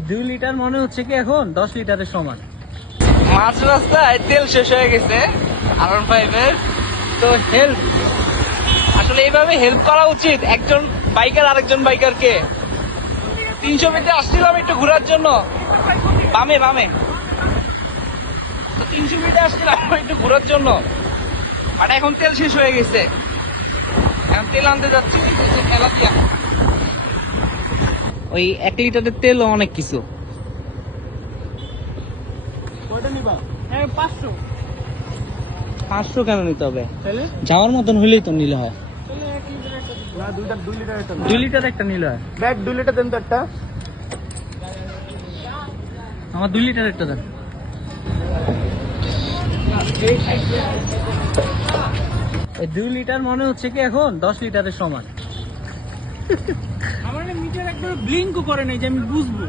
2 litre মনে হচ্ছে কি এখন 10 লিটারের সমান। মাঝ রাস্তায় তেল শেষ হয়ে গেছে R15 এর। তো হেল্প, আসলে এইভাবে হেল্প করা উচিত একজন বাইকার আরেকজন বাইকারকে। 300 মিটার আসছিলাম একটু ঘোরার জন্য, বামে বামে, তো 300 মিটার আসছিলাম একটু ঘোরার জন্য, আর এখন তেল শেষ হয়ে গেছে। এখন তেল আনতে যাচ্ছি খেলা দিয়া। ওই 1 লিটারের তেল অনেক কিছু। হ্যাঁ 500 500 কেন নিতে হবে? তাহলে যাওয়ার মতন হইলেই তো নিলে হয়। 2 লিটার একটা 2 লিটার একটা নিলে হয়। ব্যাগ 2 লিটার দেন তো একটা। আমার 2 লিটার একটা দেন। এই 2 লিটার মনে হচ্ছে কি এখন 10 লিটারের সমান। আমার মিটার একবার ব্লিঙ্কও করে নাই যে আমি বুঝবো।